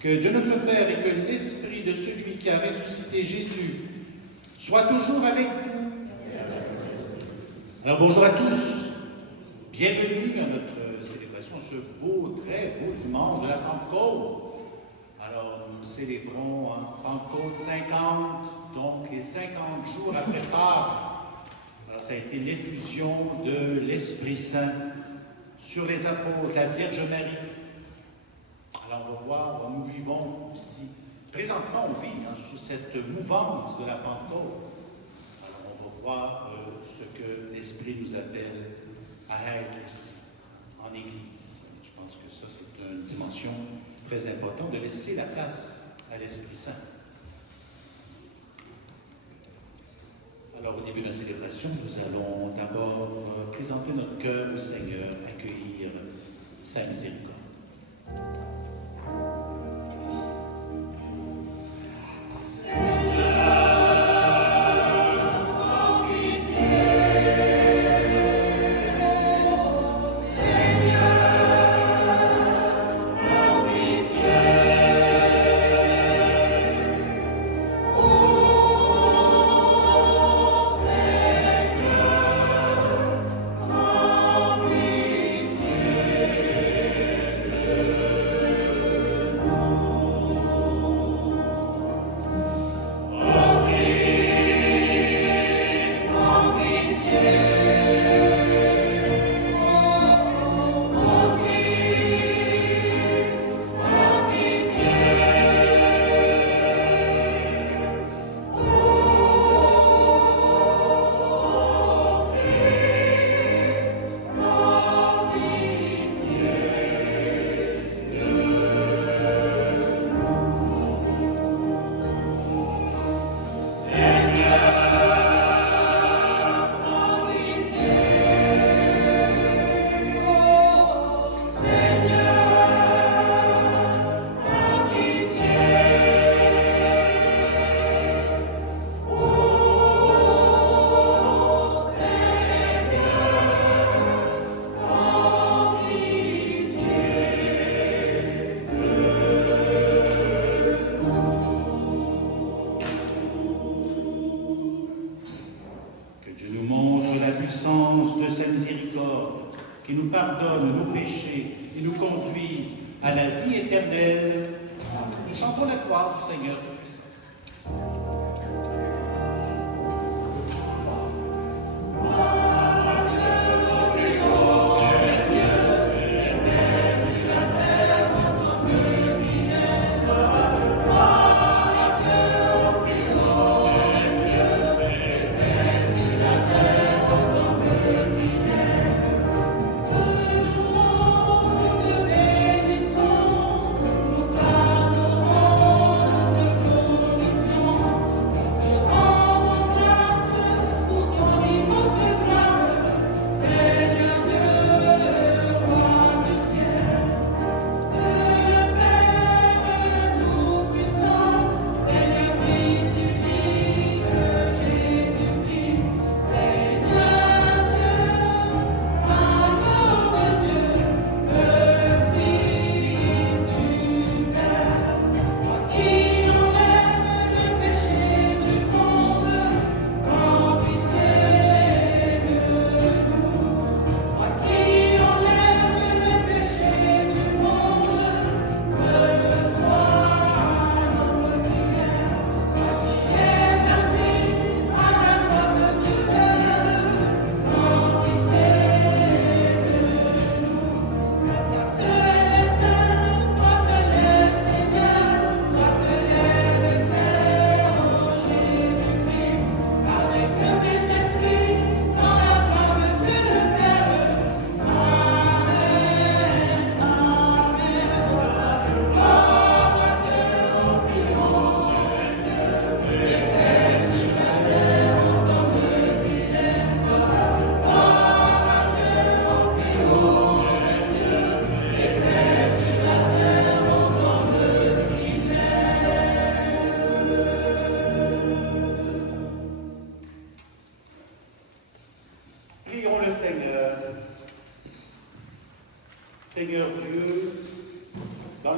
Que Dieu notre Père et que l'Esprit de celui qui a ressuscité Jésus soit toujours avec vous. Alors bonjour à tous, bienvenue à notre célébration, ce beau, très beau dimanche de la Pentecôte. Alors nous célébrons Pentecôte 50, donc les 50 jours après Pâques. Alors ça a été l'effusion de l'Esprit Saint sur les apôtres, la Vierge Marie. Alors on va voir, nous vivons aussi, présentement on vit sous cette mouvance de la Pentecôte. Alors on va voir ce que l'Esprit nous appelle à être aussi en Église. Je pense que ça c'est une dimension très importante de laisser la place à l'Esprit Saint. Alors au début de la célébration, nous allons d'abord présenter notre cœur au Seigneur, accueillir sa miséricorde. Qui nous pardonne nos péchés et nous conduise à la vie éternelle. Nous chantons la gloire du Seigneur Tout-Puissant. Nous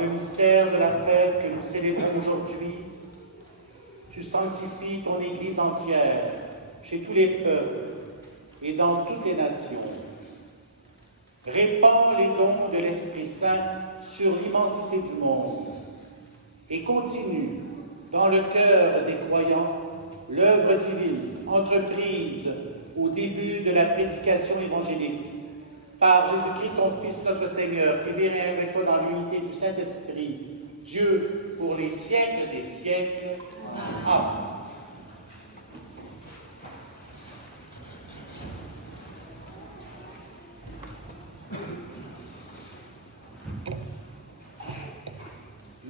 le mystère de la fête que nous célébrons aujourd'hui, tu sanctifies ton Église entière, chez tous les peuples et dans toutes les nations. Répands les dons de l'Esprit Saint sur l'immensité du monde et continue dans le cœur des croyants l'œuvre divine entreprise au début de la prédication évangélique par Jésus-Christ, ton Fils, notre Seigneur, qui vit et règne avec toi dans l'unité du Saint-Esprit, Dieu pour les siècles des siècles. Amen.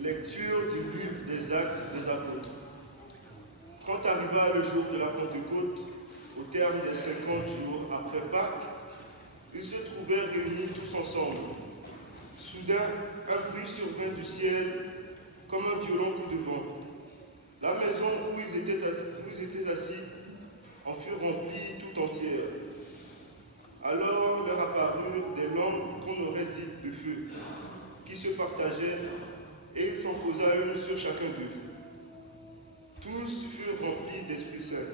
Lecture du livre des Actes des Apôtres. Quand arriva le jour de la Pentecôte, au terme des 50 jours après Pâques, ils se trouvèrent réunis tous ensemble. Soudain, un bruit survint du ciel comme un violent coup de vent. La maison où ils étaient assis en fut remplie tout entière. Alors leur apparurent des lampes qu'on aurait dites de feu, qui se partageaient, et il s'en posa une sur chacun d'eux. Tous furent remplis d'Esprit Saint.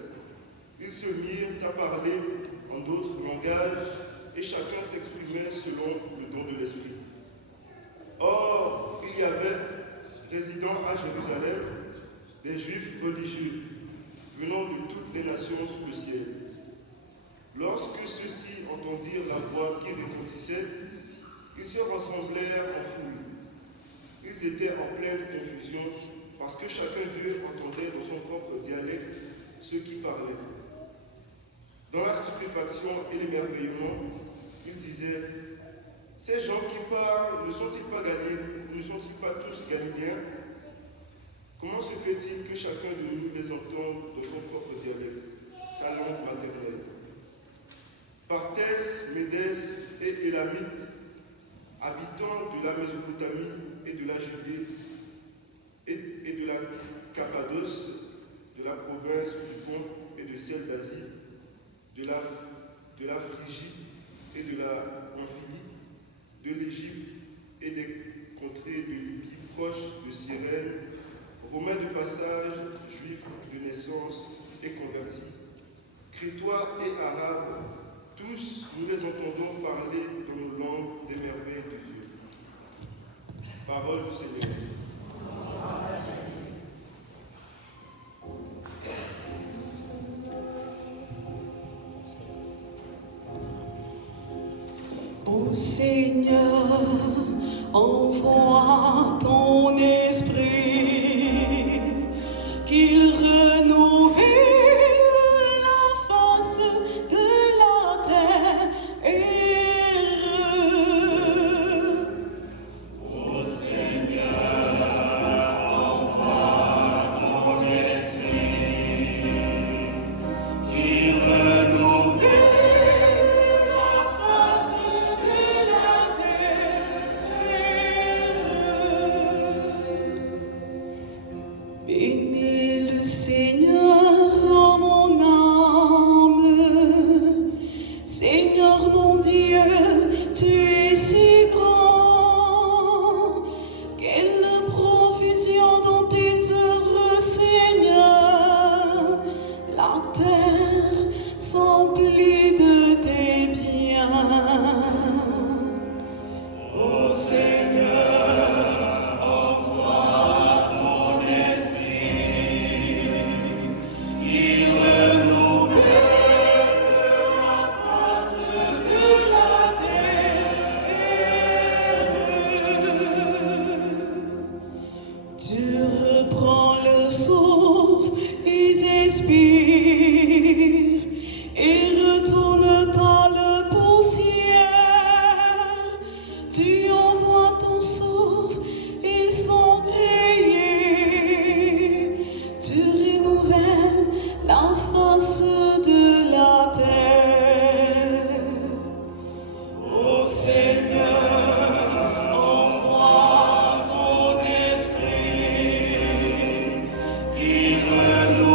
Ils se mirent à parler en d'autres langages, et chacun s'exprimait selon le don de l'Esprit. Or, il y avait, résidant à Jérusalem, des Juifs religieux, venant de toutes les nations sous le ciel. Lorsque ceux-ci entendirent la voix qui retentissait, ils se rassemblèrent en foule. Ils étaient en pleine confusion, parce que chacun d'eux entendait dans son propre dialecte ceux qui parlaient. Dans la stupéfaction et l'émerveillement, ils disaient: ces gens qui parlent ne sont-ils pas tous galiléens? Comment se fait-il que chacun de nous les entende de son propre dialecte, sa langue maternelle? Partès, Médès et Élamites, habitants de la Mésopotamie et de la Judée et de la Cappadoce, de la province du Pont et de celle d'Asie, de la Phrygie et de la Pamphylie, de l'Égypte et des contrées de Libye proches de Cyrène, Romains de passage, Juifs de naissance et convertis, Crétois et Arabes, tous nous les entendons parler dans nos langues des merveilles de Dieu. Parole du Seigneur. Ô Seigneur, envoie ton esprit, qu'il renouvelle la face de la terre. Ô Seigneur, envoie ton esprit, qu'il renouvelle qui renouvelle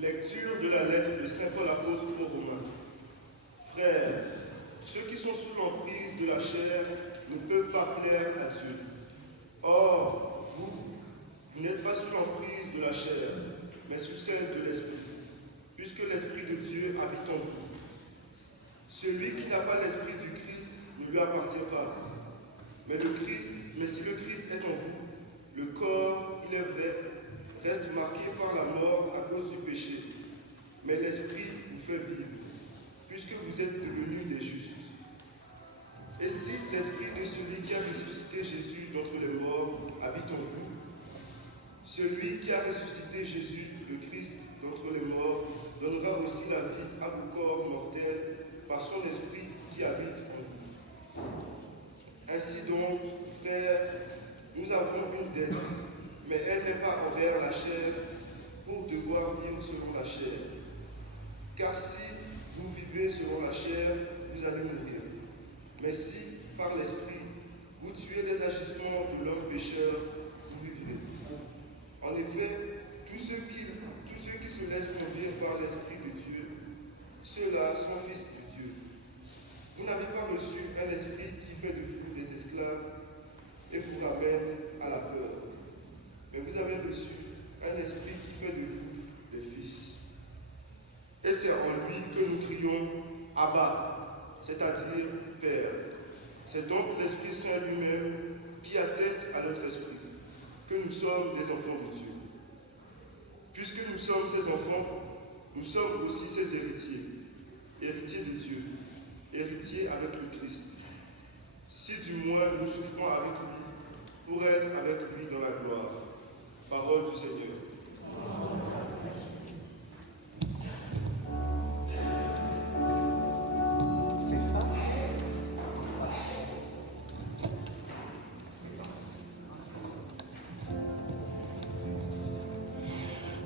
Lecture de la lettre de Saint Paul apôtre aux Romains. Frères, ceux qui sont sous l'emprise de la chair ne peuvent pas plaire à Dieu. Or, vous n'êtes pas sous l'emprise de la chair, mais sous celle de l'Esprit, puisque l'Esprit de Dieu habite en vous. Celui qui n'a pas l'Esprit du Christ ne lui appartient pas. Mais si le Christ est en vous, le corps, il est vrai, reste marqué par la mort à cause du péché. Mais l'Esprit vous fait vivre, puisque vous êtes devenus des justes. Et si l'Esprit de celui qui a ressuscité Jésus d'entre les morts habite en vous, celui qui a ressuscité Jésus, le Christ, d'entre les morts, donnera aussi la vie à vos corps mortels par son Esprit qui habite en vous. Ainsi donc, frères, nous avons une dette, mais elle n'est pas envers la chair pour devoir vivre selon la chair. Car si vous vivez selon la chair, vous allez mourir. Mais si, par l'Esprit, vous tuez les agissements de l'homme pécheur, vous vivrez. En effet, tous ceux qui se laissent conduire par l'Esprit de Dieu, ceux-là sont fils de Dieu. Vous n'avez pas reçu un esprit qui fait de vous des esclaves et vous ramène à la peur. Mais vous avez reçu un esprit qui fait de vous des fils. Et c'est en lui que nous crions « Abba », c'est-à-dire « Père ». C'est donc l'Esprit Saint lui-même qui atteste à notre esprit que nous sommes des enfants de Dieu. Puisque nous sommes ses enfants, nous sommes aussi ses héritiers, héritiers de Dieu, héritiers avec le Christ. Si du moins nous souffrons avec lui, pour être avec lui dans la gloire. Parole du Seigneur.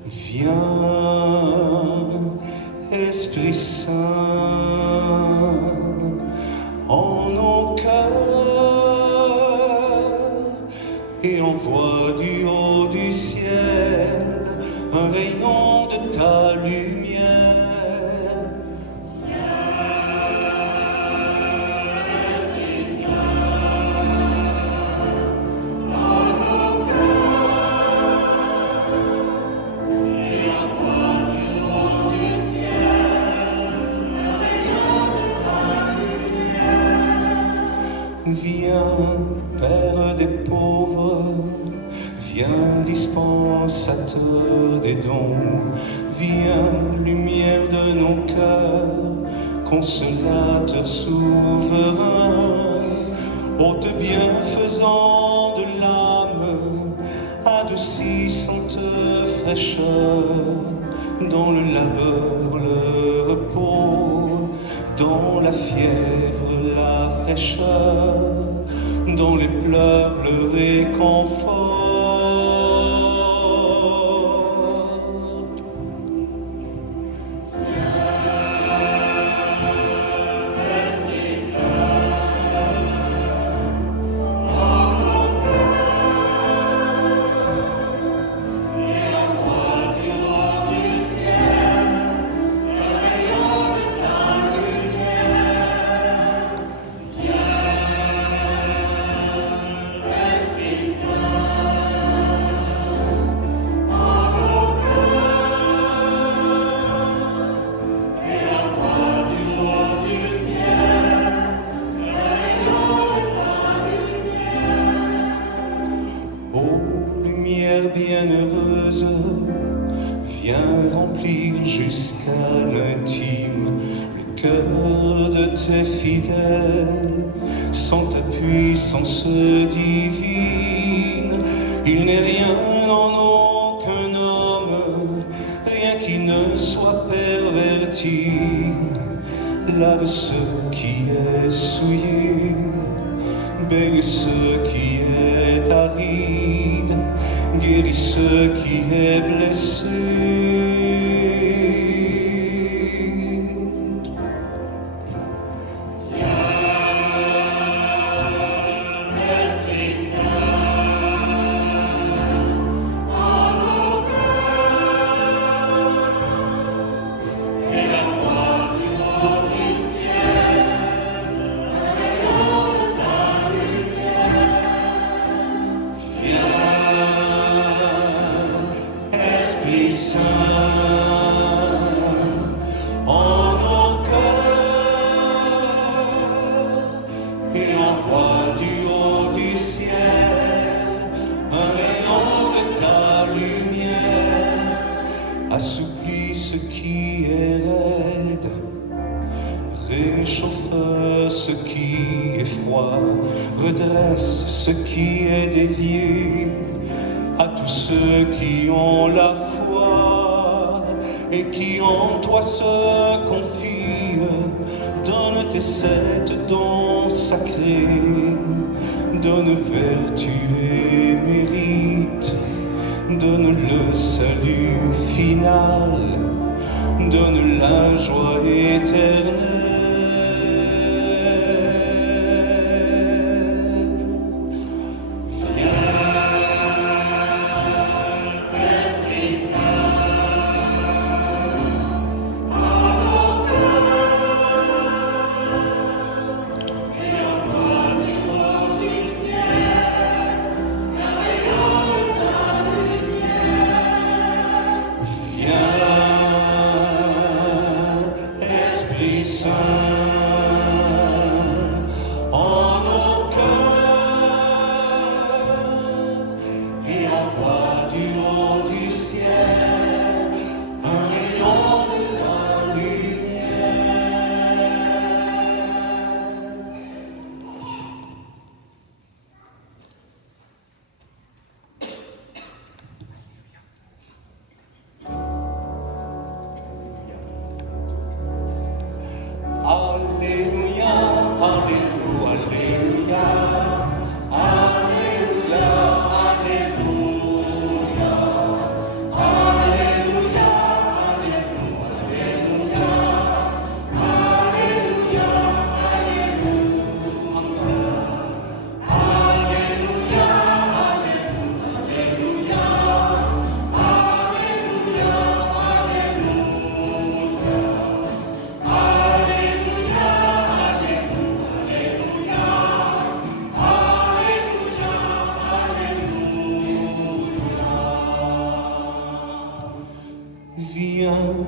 Viens, Esprit Saint, en nos cœurs et envoie du haut du ciel un rayon de ta lumière. Viens, Père des pauvres, viens, dispensateur des dons, viens, lumière de nos cœurs, consolateur souverain, hôte bienfaisant de l'âme, adoucissante fraîcheur, dans le labeur, le repos, dans la fièvre, la fraîcheur, dans les pleurs, le réconfort. Bienheureuse, viens remplir jusqu'à l'intime le cœur de tes fidèles. Sans ta puissance divine, il n'est rien en aucun homme, rien qui ne soit perverti. Lave ce qui est souillé, bénis ce qui est aride, guéris ce qui est blessé. Saint, en nos cœurs, et envoie du haut du ciel un rayon de ta lumière, assouplis ce qui est raide, réchauffe ce qui est froid, redresse ce qui est dévié. À tous ceux qui ont la foi et qui en toi se confient, donne tes 7 dons sacrés, donne vertu et mérite, donne le salut final, donne la joie éternelle.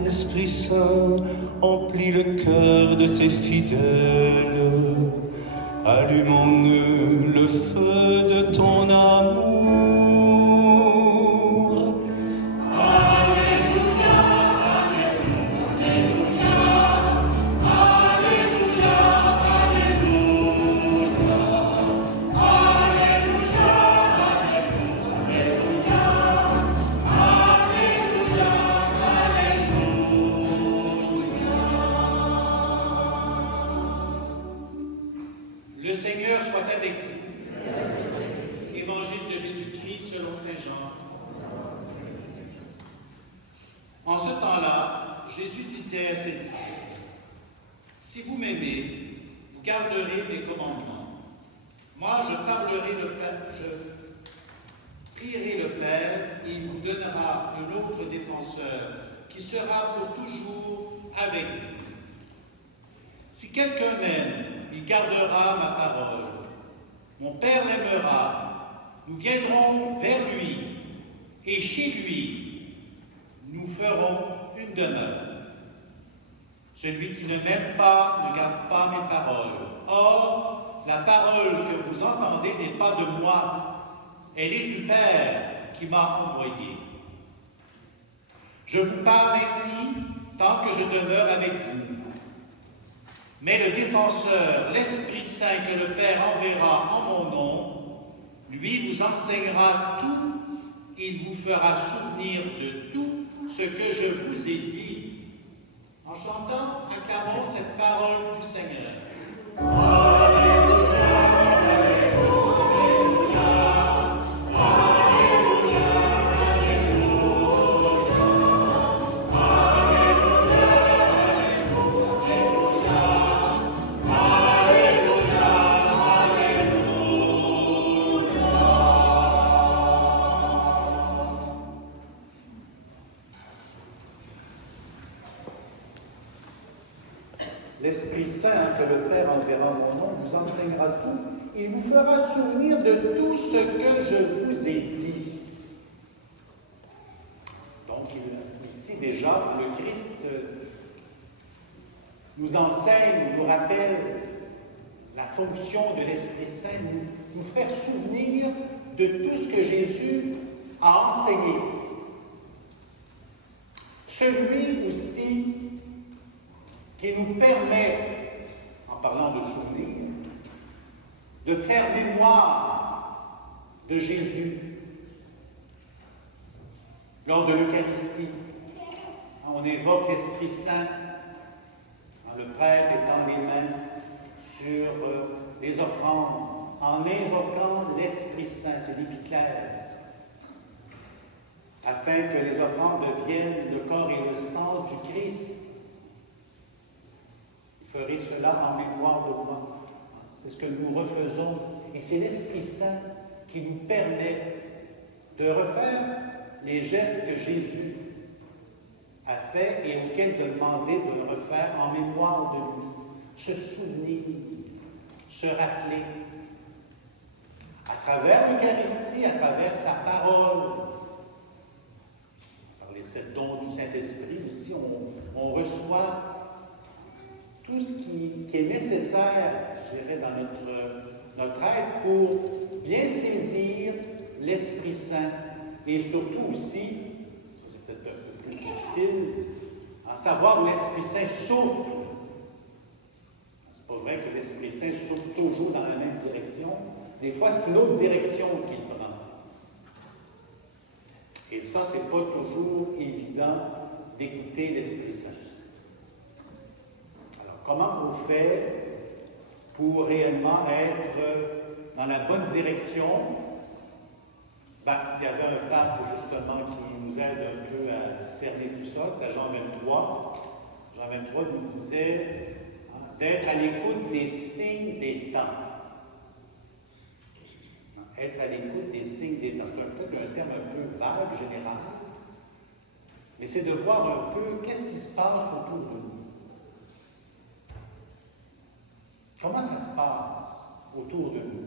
Esprit Saint, emplis le cœur de tes fidèles, allume en eux le feu de ton amour. Alléluia, Alléluia, Alléluia, Alléluia, Alléluia, Alléluia, Le Seigneur soit avec vous. Évangile de Jésus-Christ selon Saint Jean. En ce temps-là, Jésus disait à ses disciples, « Si vous m'aimez, vous garderez mes commandements. Moi, je prierai le Père, et il vous donnera un autre défenseur qui sera pour toujours avec vous. Si quelqu'un m'aime, il gardera ma parole. Mon Père l'aimera. Nous viendrons vers lui, et chez lui, nous ferons une demeure. Celui qui ne m'aime pas ne garde pas mes paroles. Or, la parole que vous entendez n'est pas de moi, elle est du Père qui m'a envoyé. Je vous parle ainsi tant que je demeure avec vous. Mais le défenseur, l'Esprit Saint que le Père enverra en mon nom, lui vous enseignera tout, il vous fera souvenir de tout ce que je vous ai dit. En chantant, acclamons cette parole du Seigneur. Alléluia, Alléluia, Alléluia, L'Esprit Saint que le Père enverra en mon nom vous enseignera tout. Il vous fera souvenir de tout ce que je vous ai dit. Donc, il ici déjà, le Christ nous enseigne, nous rappelle la fonction de l'Esprit Saint, nous faire souvenir de tout ce que Jésus a enseigné. Celui aussi qui nous permet, en parlant de souvenir, de faire mémoire de Jésus lors de l'Eucharistie. On évoque l'Esprit Saint, le prêtre étend les mains sur les offrandes, en invoquant l'Esprit Saint, c'est l'épiclèse, afin que les offrandes deviennent le corps et le sang du Christ. Vous ferez cela en mémoire de moi. C'est ce que nous refaisons, et c'est l'Esprit Saint qui nous permet de refaire les gestes que Jésus a fait et auxquels il a demandé de le refaire en mémoire de lui. Se souvenir, se rappeler, à travers l'Eucharistie, à travers sa parole, par les 7 dons du Saint-Esprit aussi, on reçoit tout ce qui est nécessaire, je dirais, dans notre être pour bien saisir l'Esprit Saint et surtout aussi, c'est peut-être un peu plus difficile, en savoir où l'Esprit Saint souffle. C'est pas vrai que l'Esprit Saint souffle toujours dans la même direction. Des fois, c'est une autre direction qu'il prend. Et ça, c'est pas toujours évident d'écouter l'Esprit Saint. Alors, comment on fait pour réellement être dans la bonne direction? Ben, il y avait un pape, justement, qui nous aide un peu à cerner tout ça. C'était Jean 23. Jean 23 nous disait d'être à l'écoute des signes des temps. Être à l'écoute des signes des temps. C'est peut-être un terme un peu vague, général, mais c'est de voir un peu qu'est-ce qui se passe autour de nous. Comment ça se passe autour de nous?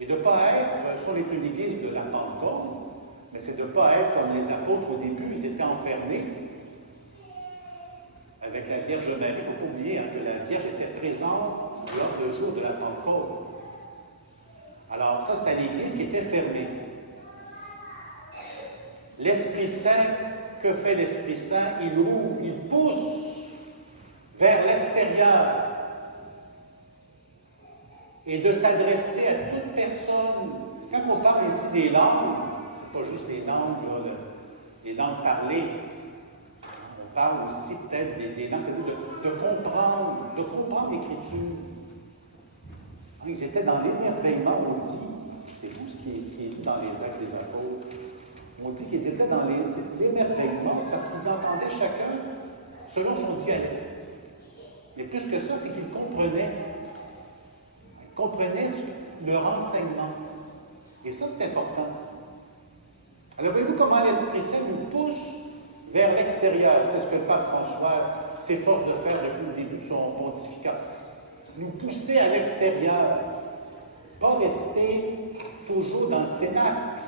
Et de ne pas être, si on est une église de la Pentecôte, mais c'est de ne pas être comme les apôtres au début, ils étaient enfermés avec la Vierge Marie. Il ne faut pas oublier que la Vierge était présente lors du jour de la Pentecôte. Alors ça, c'était l'église qui était fermée. L'Esprit Saint, que fait l'Esprit Saint? Il ouvre, il pousse vers l'extérieur. Et de s'adresser à toute personne. Quand on parle ici des langues, c'est pas juste les langues parlées. On parle aussi peut-être des langues, c'est de comprendre l'Écriture. Ils étaient dans l'émerveillement, on dit, c'est tout ce qui est dit dans les Actes des Apôtres. On dit qu'ils étaient dans l'émerveillement parce qu'ils entendaient chacun selon son dialecte. Mais plus que ça, c'est qu'ils comprenaient leur enseignement. Et ça, c'est important. Alors, voyez-vous comment l'Esprit Saint nous pousse vers l'extérieur. C'est ce que le pape François s'efforce de faire depuis le début de son pontificat. Nous pousser à l'extérieur, pas rester toujours dans le cénacle.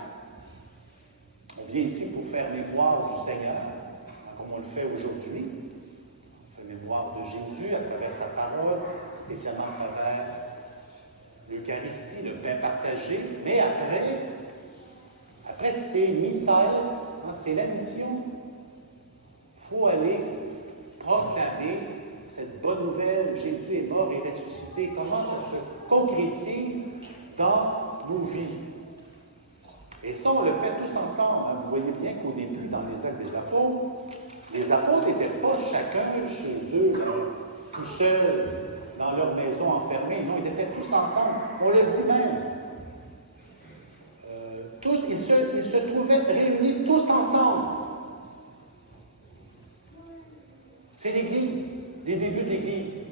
On vient ici pour faire mémoire du Seigneur, comme on le fait aujourd'hui. On fait mémoire de Jésus à travers sa parole, spécialement à travers l'Eucharistie, le pain partagé, mais après c'est missales, c'est la mission. Il faut aller proclamer cette bonne nouvelle, Jésus est mort et ressuscité. Comment ça se concrétise dans nos vies? Et ça, on le fait tous ensemble. Vous voyez bien qu'au début, dans les Actes des Apôtres n'étaient pas chacun chez eux, tout seuls, dans leur maison enfermée. Non, ils étaient tous ensemble. On le dit même. Tous, ils se trouvaient réunis tous ensemble. C'est l'Église, les débuts de l'Église.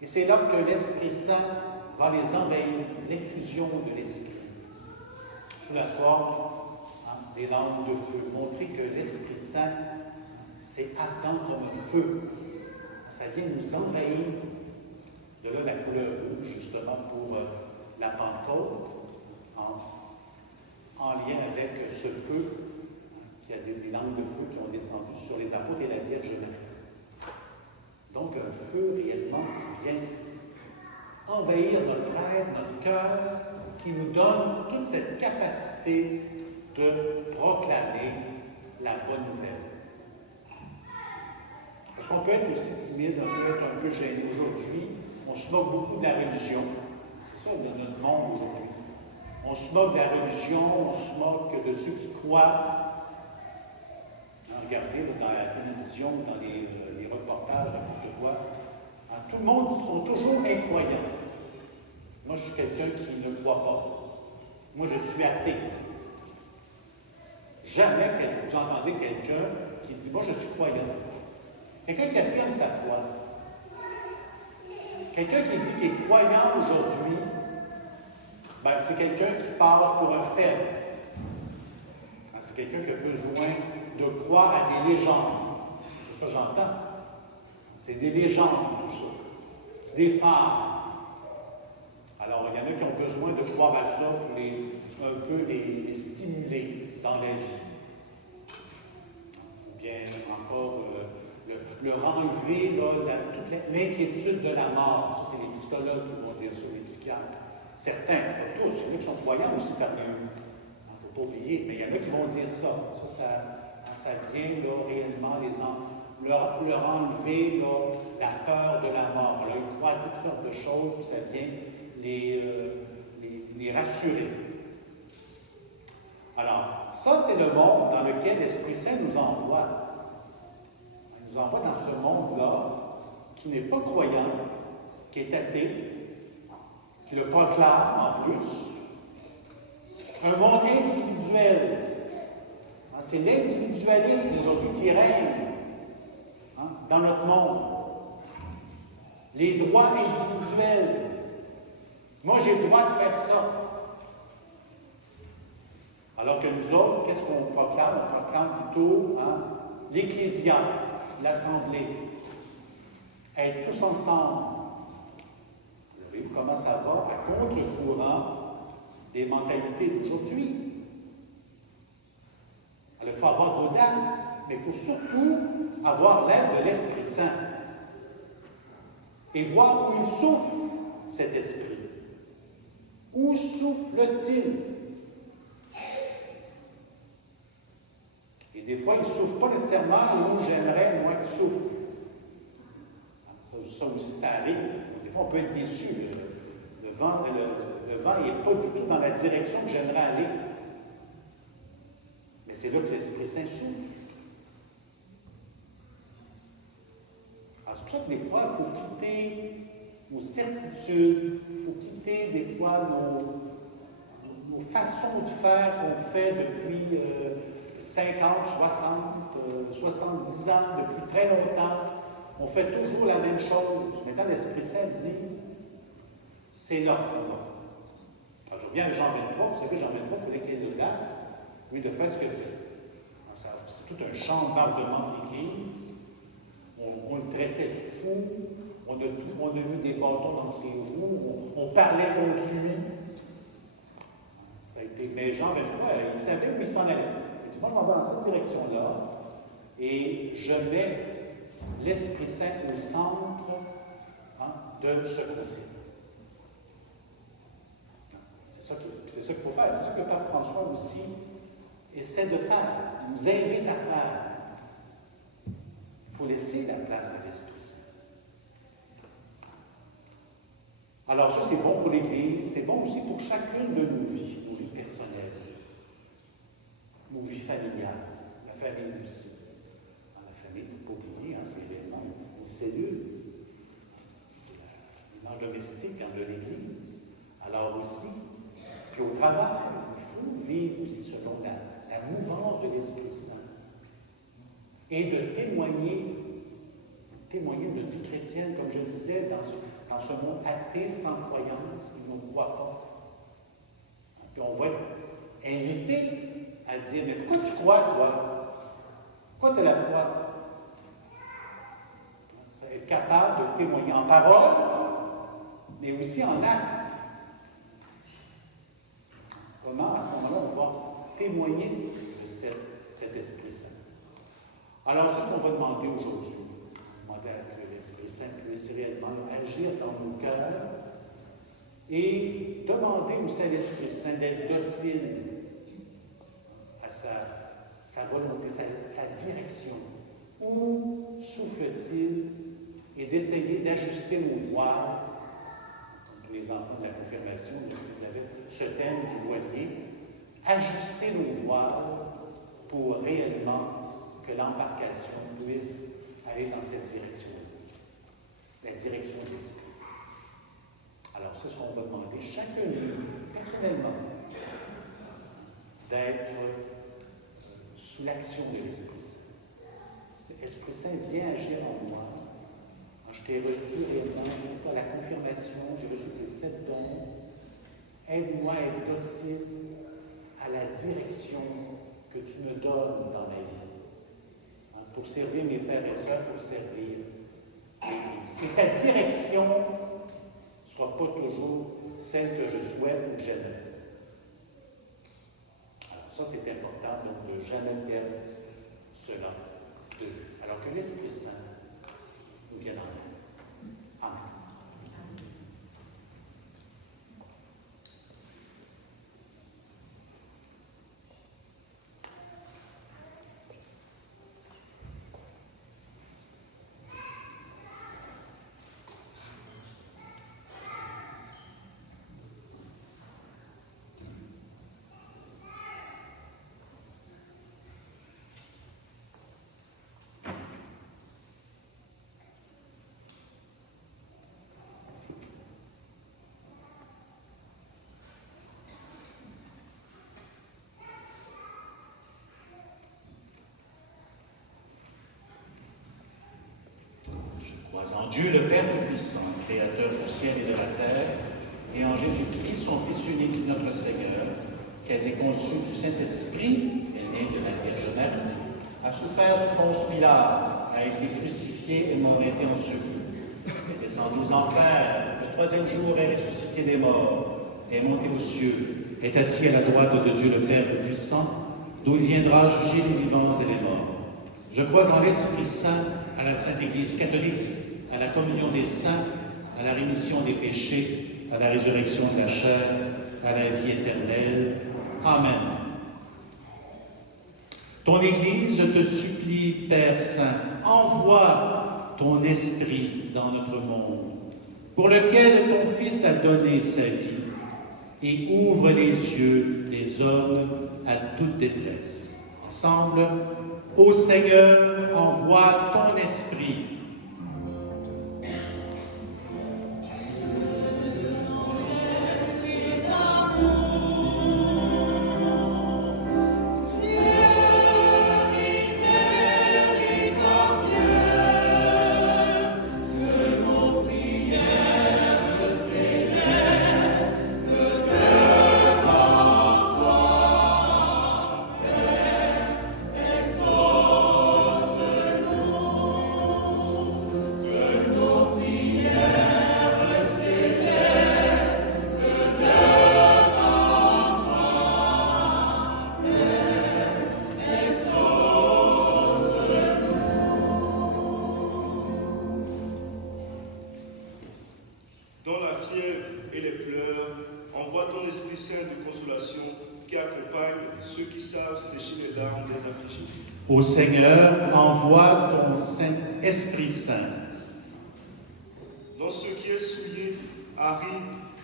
Et c'est là que l'Esprit Saint va les envahir, l'effusion de l'Esprit, sous la forme des lampes de feu. Montrer que l'Esprit Saint, c'est ardent comme un feu. Ça vient nous envahir. De là la couleur rouge, justement, pour la Pentecôte, en lien avec ce feu c'est-à-dire des langues de feu qui ont descendu sur les apôtres et la Vierge Marie. Donc un feu réellement qui vient envahir notre être, notre cœur, qui nous donne toute cette capacité de proclamer la bonne nouvelle. Parce qu'on peut être aussi timide, on peut être un peu gêné. Aujourd'hui, on se moque beaucoup de la religion. C'est ça notre monde aujourd'hui. On se moque de la religion, on se moque de ceux qui croient. Regardez dans la télévision, dans les reportages, n'importe quoi. Tout le monde sont toujours incroyants. Moi, je suis quelqu'un qui ne croit pas. Moi, je suis athée. Jamais vous entendez quelqu'un qui dit « Moi, je suis croyant ». Quelqu'un qui affirme sa foi. Quelqu'un qui dit qu'il est croyant aujourd'hui, ben, c'est quelqu'un qui passe pour un faible. C'est quelqu'un qui a besoin de croire à des légendes. C'est ça que j'entends. C'est des légendes, tout ça. C'est des fables. Alors, il y en a qui ont besoin de croire à ça pour un peu les stimuler dans la vie. Ou bien encore leur enlever toute l'inquiétude de la mort. Ça, c'est les psychologues qui vont dire ça, les psychiatres. Certains, pas tous, il y en a qui sont croyants aussi parmi eux. Il ne faut pas oublier, mais il y en a qui vont dire ça. Ça vient là, réellement leur enlever là, la peur de la mort. Alors, ils croient à toutes sortes de choses, puis ça vient les rassurer. Alors, ça, c'est le monde dans lequel l'Esprit Saint nous envoie. Il nous envoie dans ce monde-là qui n'est pas croyant, qui est athée, qui le proclame en plus. Un monde individuel. C'est l'individualisme aujourd'hui qui règne dans notre monde. Les droits individuels. Moi, j'ai le droit de faire ça. Alors que nous autres, qu'est-ce qu'on proclame? On proclame plutôt l'Ecclésia, l'Assemblée. Être tous ensemble. Vous savez comment ça va à contre-courant des mentalités d'aujourd'hui. Alors, il faut avoir l'audace, mais il faut surtout avoir l'aide de l'Esprit Saint et voir où il souffle, cet esprit. Où souffle-t-il? Et des fois, il ne souffle pas nécessairement où j'aimerais, moi, qu'il souffle. Ça aussi, ça arrive. Des fois, on peut être déçu. Le vent n'est pas du tout dans la direction que j'aimerais aller. Mais c'est là que l'Esprit Saint souffle. Alors, c'est pour ça que des fois, il faut quitter nos certitudes, il faut quitter des fois nos façons de faire qu'on fait depuis 50, 60, 70 ans, depuis très longtemps. On fait toujours la même chose. Maintenant, l'Esprit Saint dit, c'est là qu'on va. Alors, je reviens à Jean 23. Vous savez, Jean 23, il fallait qu'il y ait de glace. Oui, de fait, c'est tout un chambardement de l'Église. On le traitait de fou. On a mis des bâtons dans ses roues. On parlait contre lui. Ça a été, mais Jean 23, il savait où il s'en allait. Il dit, moi, je m'en vais dans cette direction-là. Et je mets l'Esprit Saint au centre de ce conseil. C'est ça qu'il faut faire. C'est ça que Pape François aussi essaie de faire. Il nous invite à faire. Il faut laisser la place à l'Esprit Saint. Alors ça, c'est bon pour l'Église, c'est bon aussi pour chacune de nos vies personnelles, nos vies familiales, la famille aussi. Dans la famille, il ne faut pas oublier, c'est réellement une cellule, l'image domestique de l'Église. Alors aussi, puis au travail, il faut vivre aussi selon la mouvance de l'Esprit Saint et de témoigner de notre vie chrétienne, comme je le disais, dans ce monde athée, sans croyance, qui ne croit pas. Puis on va être invité à dire, mais pourquoi tu crois, toi? Pourquoi tu as la foi? Être capable de témoigner en parole, mais aussi en acte. Comment, à ce moment-là, on va témoigner de cet Esprit Saint. Alors, c'est ce qu'on va demander aujourd'hui. Demander à que l'Esprit Saint puisse réellement agir dans nos cœurs et demander aussi à l'Esprit Saint d'être docile à sa volonté, sa direction. Où souffle-t-il et d'essayer d'ajuster nos voiles, tous les enfants de la confirmation, lorsqu'ils avaient ce thème du voilier, ajuster nos voiles pour réellement que l'embarcation puisse aller dans cette direction, la direction de l'Esprit. Alors, c'est ce qu'on va demander chacun de nous, personnellement, d'être sous l'action de l'Esprit Saint. L'Esprit Saint vient agir en moi. Je t'ai reçu réellement, surtout à la confirmation, j'ai reçu tes 7 dons. Aide-moi à être docile à la direction que tu me donnes dans ma vie. Pour servir mes frères et sœurs, pour servir l'Église. Que ta direction ne soit pas toujours celle que je souhaite ou que j'aimerais. Alors ça, c'est important, donc de jamais perdre cela. Alors que l'Esprit Saint nous vienne en aide. Amen. Je crois en Dieu, le Père Tout-Puissant, Créateur du ciel et de la terre, et en Jésus-Christ, son Fils unique, notre Seigneur, qui a été conçu du Saint-Esprit, est né de la Vierge Marie, a souffert sous Ponce Pilate, a été crucifié et mort été enseveli, est descendu aux enfers, le 3e jour est ressuscité des morts, est monté aux cieux, est assis à la droite de Dieu le Père Tout-Puissant, d'où il viendra juger les vivants et les morts. Je crois en l'Esprit Saint, à la Sainte Église catholique, à la communion des saints, à la rémission des péchés, à la résurrection de la chair, à la vie éternelle. Amen. Ton Église te supplie, Père Saint, envoie ton Esprit dans notre monde, pour lequel ton Fils a donné sa vie, et ouvre les yeux des hommes à toute détresse. Ensemble, ô Seigneur, envoie ton Esprit. Dans la fièvre et les pleurs, envoie ton Esprit Saint de consolation qui accompagne ceux qui savent sécher les larmes des affligés. Ô Seigneur, envoie ton Saint-Esprit Saint. Dans ce qui est souillé, aride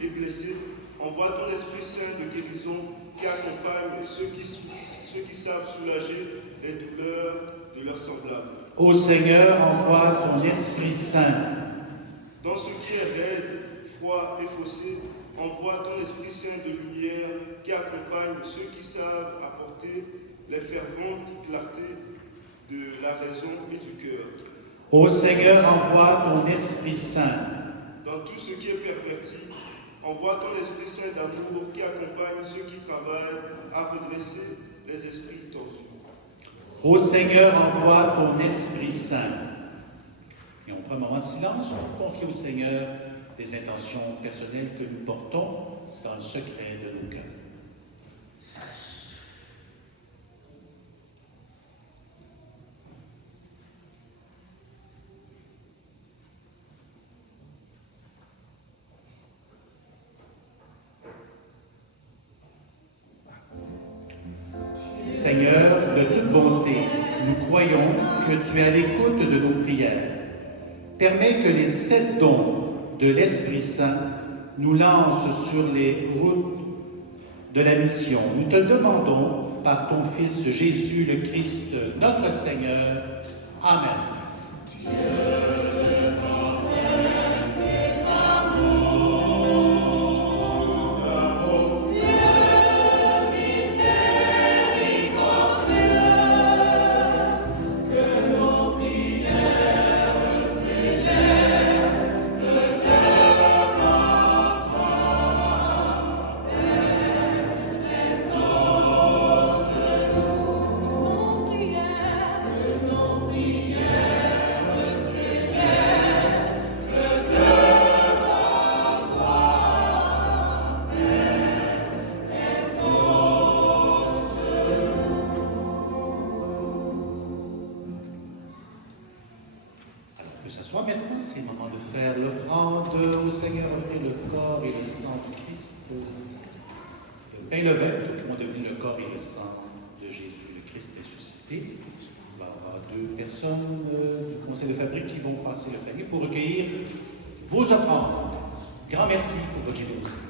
et blessé, envoie ton Esprit Saint de guérison qui accompagne ceux qui savent soulager les douleurs de leurs semblables. Ô Seigneur, envoie ton Esprit Saint. Dans ce qui est raide, froid et faussé, envoie ton Esprit Saint de lumière qui accompagne ceux qui savent apporter les ferventes clartés de la raison et du cœur. Ô Seigneur, envoie ton Esprit Saint. Dans tout ce qui est perverti, envoie ton Esprit Saint d'amour qui accompagne ceux qui travaillent à redresser les esprits tordus. Ô Seigneur, envoie ton Esprit Saint. Et on prend un moment de silence pour confier au Seigneur des intentions personnelles que nous portons dans le secret de nos cœurs. Seigneur, de toute bonté, nous croyons que tu es à l'écoute de nos prières. Permets que les 7 dons de l'Esprit Saint nous lancent sur les routes de la mission. Nous te demandons par ton Fils Jésus le Christ, notre Seigneur. Amen. Que ce soit maintenant, c'est le moment de faire l'offrande au Seigneur, offrir le corps et le sang du Christ. Le pain et le vin qui vont devenir le corps et le sang de Jésus, le Christ ressuscité. Il va y avoir 2 personnes du conseil de fabrique qui vont passer le panier pour recueillir vos offrandes. Grand merci pour votre générosité.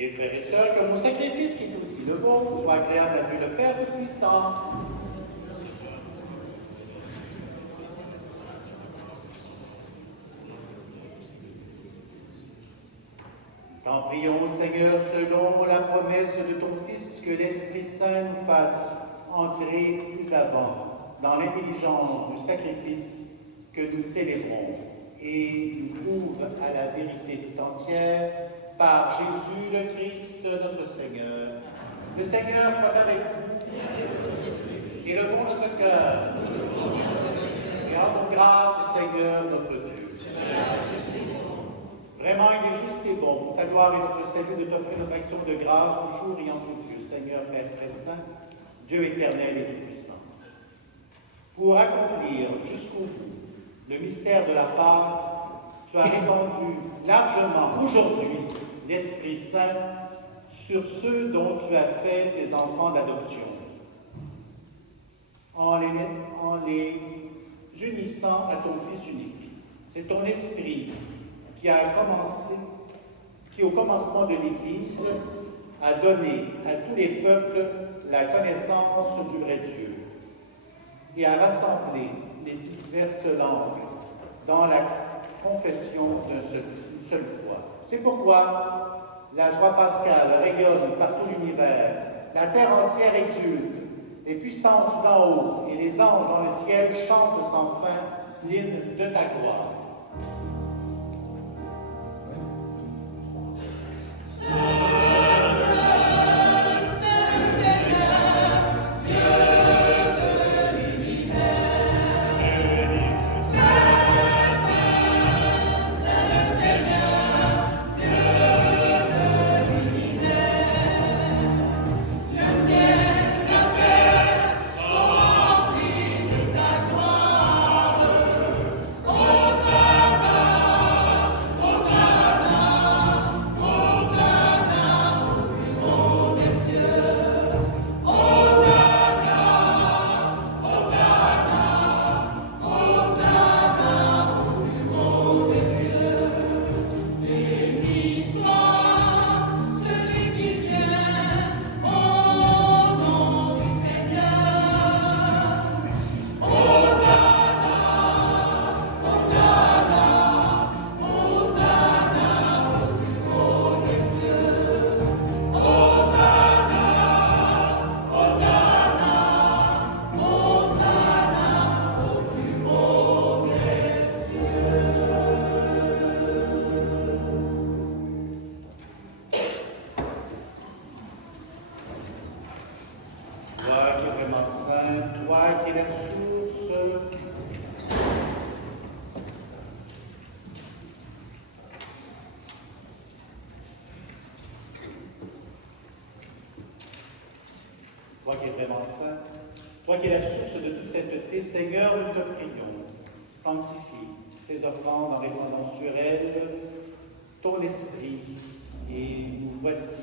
Et frères et sœurs, que mon sacrifice qui est aussi le vôtre soit agréable à Dieu le Père Tout-Puissant. T'en prions, Seigneur, selon la promesse de ton Fils, que l'Esprit Saint nous fasse entrer plus avant dans l'intelligence du sacrifice que nous célébrons et nous trouve à la vérité tout entière par Jésus le Christ, notre Seigneur. Le Seigneur soit avec vous. Élevons notre cœur. Et rendons grâce au Seigneur notre Dieu. Vraiment, il est juste et bon, pour ta gloire et notre salut, de t'offrir notre action de grâce toujours et en tout lieu, Seigneur Père très saint, Dieu éternel et tout-puissant. Pour accomplir jusqu'au bout le mystère de la Pâque, tu as répandu largement aujourd'hui l'Esprit Saint sur ceux dont tu as fait des enfants d'adoption, en les unissant à ton Fils unique. C'est ton Esprit qui au commencement de l'Église a donné à tous les peuples la connaissance du vrai Dieu et a rassemblé les diverses langues dans la confession d'un seul seule foi. C'est pourquoi la joie pascale rayonne par tout l'univers, la terre entière exulte, les puissances d'en haut et les anges dans le ciel chantent sans fin l'hymne de ta gloire. Toi qui es vraiment saint, toi qui es la source de toute sainteté, Seigneur, nous te prions, sanctifie ces offrandes en répandant sur elles ton esprit, et nous voici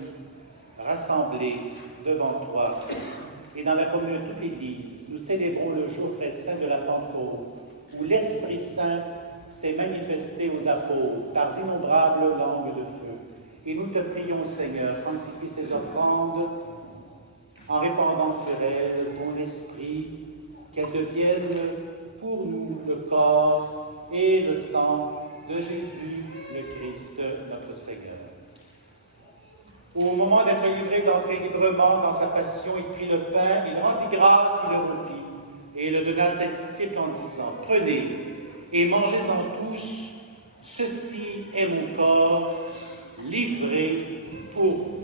rassemblés devant toi. Et dans la communion de toute l'Église, nous célébrons le jour très saint de la Pentecôte, où l'Esprit Saint s'est manifesté aux apôtres par d'innombrables langues de feu. Et nous te prions, Seigneur, sanctifie ces offrandes en répandant sur elles ton esprit, qu'elles deviennent pour nous le corps et le sang de Jésus, le Christ, notre Seigneur. Au moment d'être livré d'entrer librement dans sa passion, il prit le pain, il rendit grâce, il le rompit, et le donna à ses disciples en disant, « Prenez et mangez-en tous, ceci est mon corps livré pour vous. »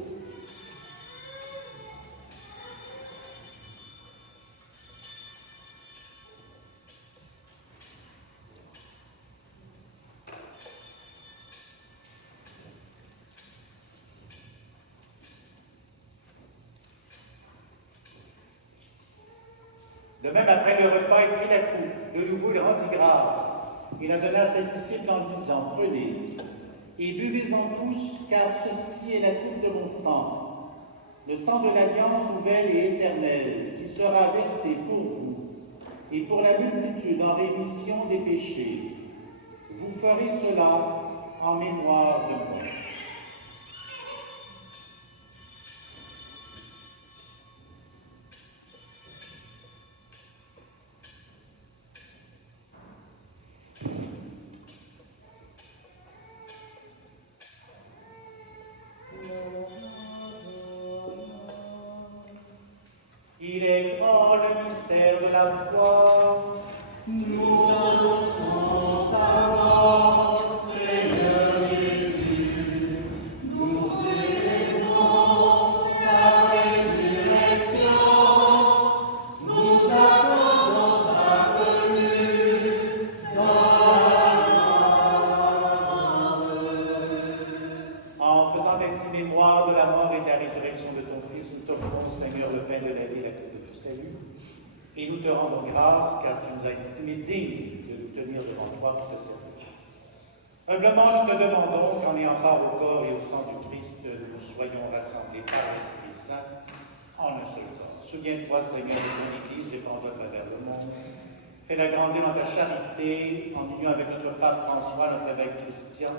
De même, après le repas, il prit la coupe. De nouveau, il rendit grâce. Il la donna à ses disciples en disant, « Prenez et buvez-en tous, car ceci est la coupe de mon sang, le sang de l'alliance nouvelle et éternelle, qui sera versé pour vous et pour la multitude en rémission des péchés. Vous ferez cela en mémoire de moi. » Il est grand le mystère de la foi. Nous annonçons ta mort, Seigneur Jésus. Nous célébrons ta résurrection. Nous attendons ta venue dans la mort. En faisant ainsi mémoire de la mort et de la résurrection de ton Fils, nous t'offrons, Seigneur, le pain de la vie et la coupe de tout salut. Et nous te rendons grâce, car tu nous as estimés dignes de nous tenir devant toi pour te servir. Humblement, nous te demandons qu'en ayant part au corps et au sang du Christ, nous soyons rassemblés par l'Esprit Saint en un seul corps. Souviens-toi, Seigneur, de ton Église répandue à travers le monde. Fais-la grandir dans ta charité, en union avec notre pape François, notre évêque Christian,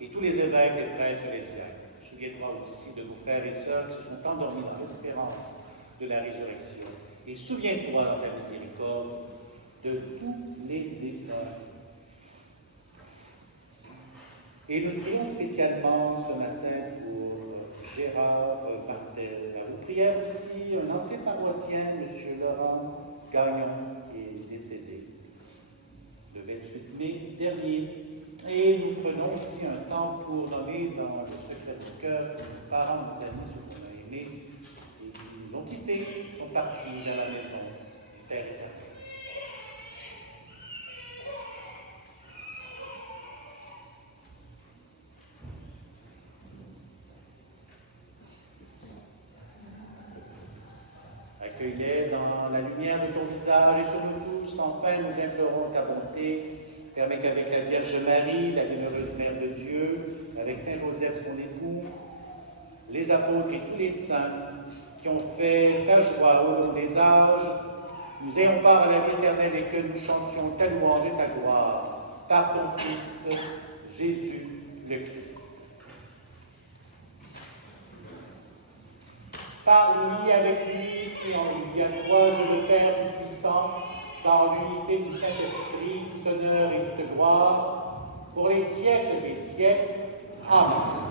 et tous les évêques, les prêtres et les diacres. Souviens-toi aussi de nos frères et sœurs qui se sont endormis dans l'espérance de la résurrection. Et souviens-toi dans ta miséricorde de tous les défunts. Et nous prions spécialement ce matin pour Gérard Martel. Nous prions aussi un ancien paroissien, M. Laurent Gagnon, qui est décédé le 28 mai dernier. Et nous prenons ici un temps pour nommer dans le secret du cœur nos parents, nos amis, ceux qu'on a aimés et qui nous ont quittés, sont partis vers la maison du Père éternel. Accueille-les dans la lumière de ton visage et sur nous tous, enfin nous implorons ta bonté. Permets qu'avec la Vierge Marie, la bienheureuse Mère de Dieu, avec Saint Joseph son époux, les apôtres et tous les saints qui ont fait ta joie au long des âges, nous ayons part à la vie éternelle et que nous chantions ta louange et ta gloire par ton Fils, Jésus le Christ. Par lui, avec lui, et en lui, à toi, Dieu le Père Tout-Puissant, dans l'unité du Saint-Esprit, tout honneur et toute gloire, pour les siècles des siècles. Amen.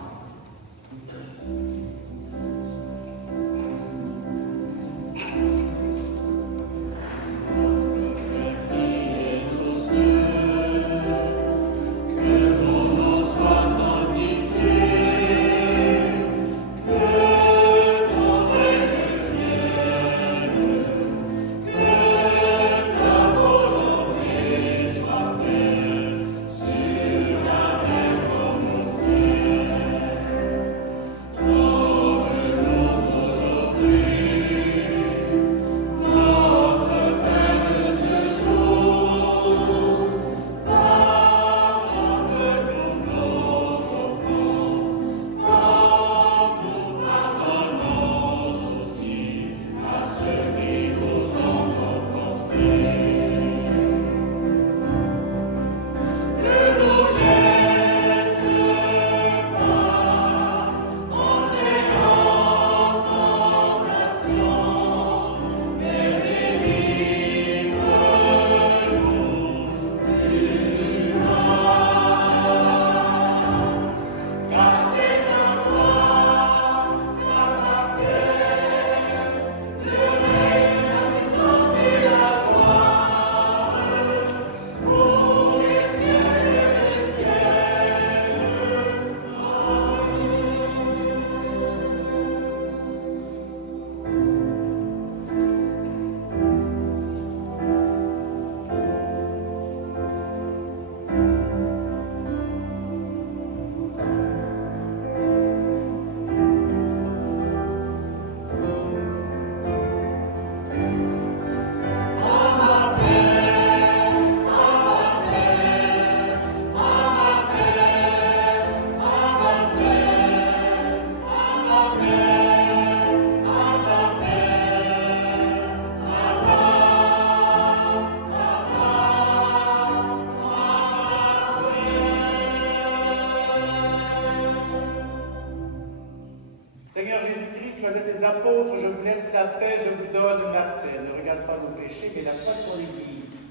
Seigneur Jésus-Christ, tu as dit des apôtres, je vous laisse la paix, je vous donne la paix. Ne regarde pas nos péchés, mais la foi de ton Église,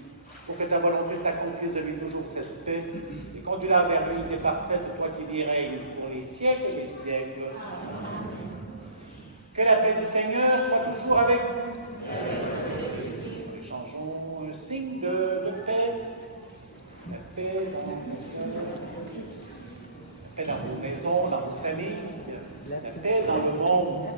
pour que ta volonté s'accomplisse de lui toujours cette paix, et conduis-la vers l'unité parfaite, toi qui y règnes pour les siècles et les siècles. Que la paix du Seigneur soit toujours avec vous. Échangeons un signe de paix. La paix dans vos maisons, dans vos familles. La paix dans le monde.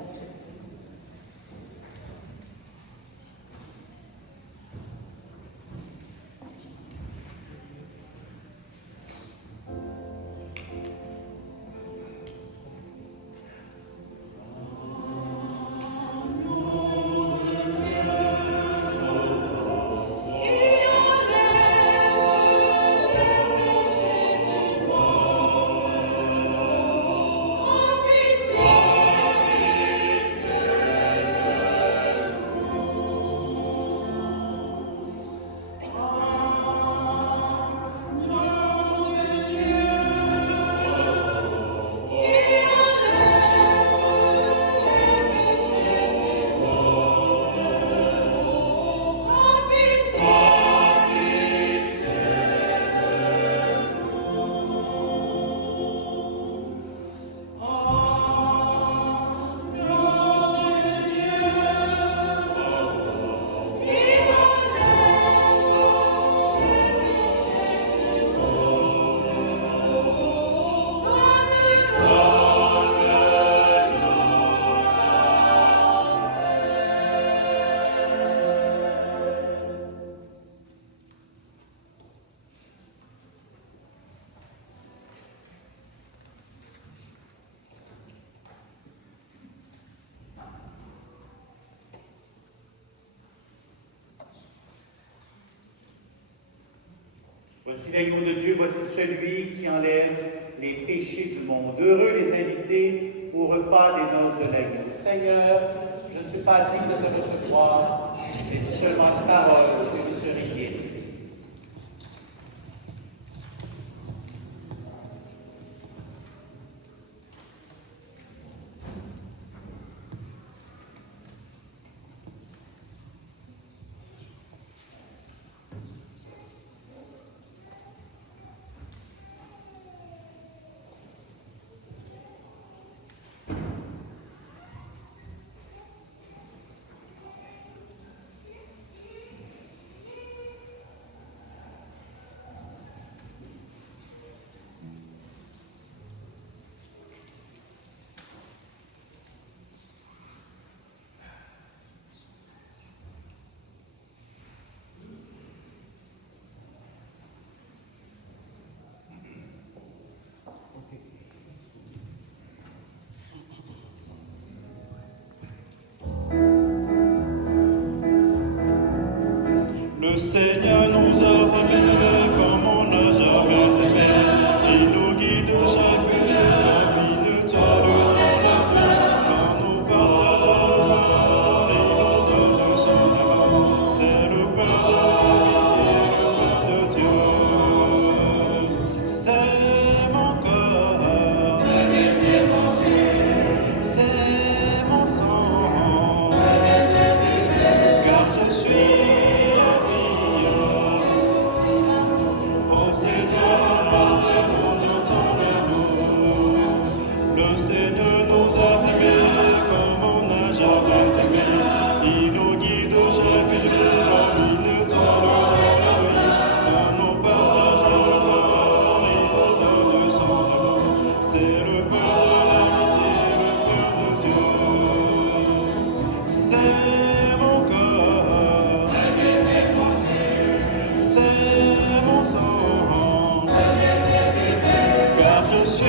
Pitié, Voici l'agneau de Dieu, voici celui qui enlève les péchés du monde. Heureux les invités au repas des noces de l'agneau. Seigneur, je ne suis pas digne de te recevoir, mais seulement une parole que je serai guéri. Le Seigneur nous a aimés comme on n'a jamais aimé. Il nous guide chaque jour, minute dans la vie. Quand nous partageons le pain, il nous donne son amour. C'est le pain de l'amitié, le pain de Dieu. C'est mon corps, c'est mon sang, car je suis le Seigneur nous a aimés comme on n'a jamais aimé. Il nous guide chaque jour en minute dans la vie. Quand nous partageons le pain, il nous donne son amour. C'est le pain de l'amitié, le pain de Dieu. C'est mon corps, c'est mon sang, car je suis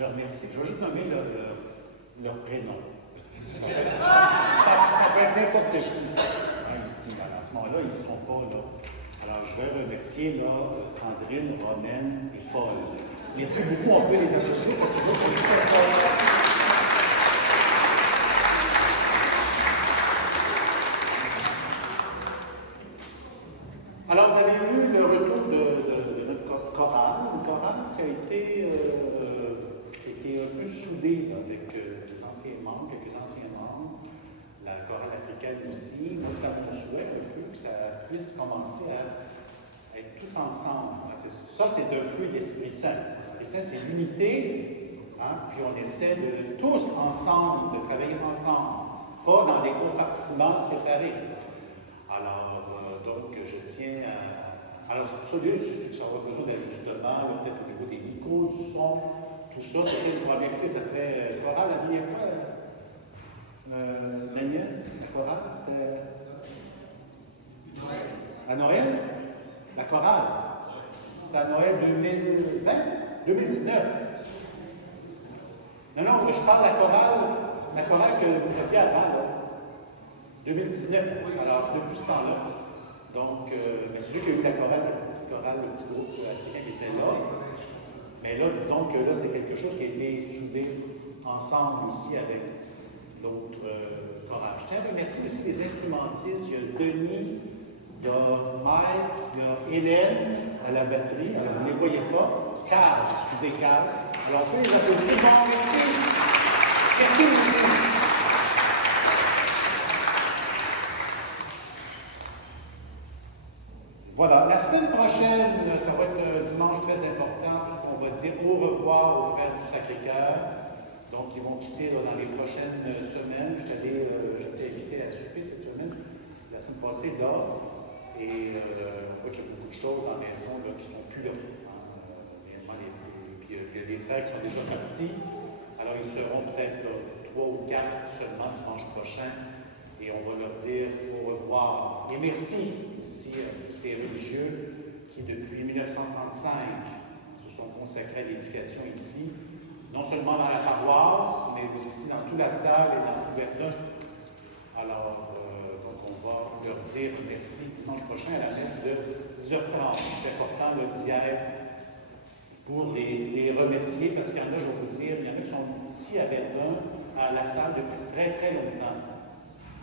je remercie. Je vais juste nommer leur prénom. Ça peut être n'importe qui. Ici, à ce moment-là, ils ne seront pas là. Alors, je vais remercier là, Sandrine, Romaine et Paul. Merci beaucoup, on peut les applaudir. Alors, vous avez vu le retour de notre chorale. Une chorale qui a été un peu soudée là, avec les anciens membres, quelques anciens membres, la chorale africaine aussi. Moi, c'est à mon souhait un peu que ça puisse commencer à être tout ensemble. Ça, c'est un fruit de l'Esprit Saint. L'Esprit Saint, c'est l'unité, hein, puis on essaie de tous ensemble, de travailler ensemble, pas dans des compartiments séparés. Alors, donc, je tiens à... Alors, ça va avoir besoin d'ajustement, peut-être au niveau des micros, du son, tout ça. C'était une première écouter, ça fait chorale la dernière fois. Daniel, la chorale, c'était... À Noël? La chorale. C'était à Noël 2020? 2019. Non, je parle de la chorale que vous aviez avant, là. 2019. Alors, c'est depuis ce temps-là. Donc, c'est sûr qu'il y a eu la chorale, le petit groupe africain qui était là. Mais là, disons que là, c'est quelque chose qui a été soudé ensemble aussi avec l'autre chorale. Je tiens à remercier aussi les instrumentistes. Il y a Denis, il y a Mike, il y a Hélène à la batterie. Alors, vous ne les voyez pas. Carl, excusez Carl. Alors, on peut les applaudir. Bon, merci. Merci. Voilà, la semaine prochaine, ça va être un dimanche très important puisqu'on va dire au revoir aux frères du Sacré-Cœur. Donc, ils vont quitter là, dans les prochaines semaines. J'étais invité à souper cette semaine, la semaine passée là. Et on voit qu'il y a beaucoup de choses dans la maison là, qui ne sont plus là. Puis il y a des frères qui sont déjà partis. Alors, ils seront peut-être 3 ou 4 seulement dimanche prochain. Et on va leur dire au revoir. Et merci aussi à ces religieux qui, depuis 1935, se sont consacrés à l'éducation ici, non seulement dans la paroisse, mais aussi dans toute la salle et dans tout Verdun. Alors, donc on va leur dire merci dimanche prochain à la messe de 10h30. C'est important d'y être pour les remercier, parce qu'il y en a, je vais vous dire, il y en a qui sont ici à Verdun, à la salle depuis très, très longtemps.